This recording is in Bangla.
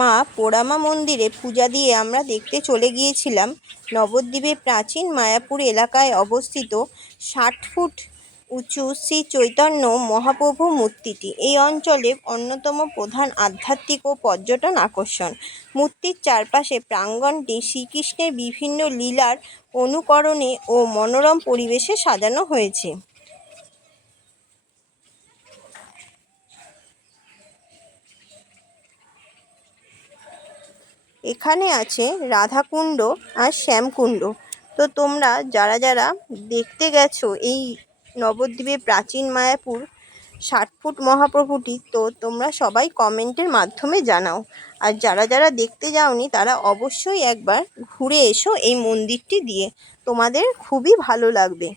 মা পোড়ামা মন্দিরে পূজা দিয়ে আমরা দেখতে চলে গিয়েছিলাম নবদ্বীপের প্রাচীন মায়াপুর এলাকায় অবস্থিত 60 ফুট উঁচু শ্রী চৈতন্য মহাপ্রভু মূর্তিটি এই অঞ্চলের অন্যতম প্রধান আধ্যাত্মিক ও পর্যটন আকর্ষণ। মূর্তির চারপাশে প্রাঙ্গণটি শ্রীকৃষ্ণের বিভিন্ন লীলার অনুকরণে ও মনোরম পরিবেশে সাজানো হয়েছে। এখানে আছে রাধাকুণ্ড আর শ্যামকুণ্ড। তো তোমরা যারা যারা দেখতে গেছো এই নবদ্বীপের প্রাচীন মায়াপুর 60 ফুট মহাপ্রভুটি, তো তোমরা সবাই কমেন্টের মাধ্যমে জানাও। আর যারা যারা দেখতে যাওনি তারা অবশ্যই একবার ঘুরে এসো এই মন্দিরটি দিয়ে, তোমাদের খুবই ভালো লাগবে।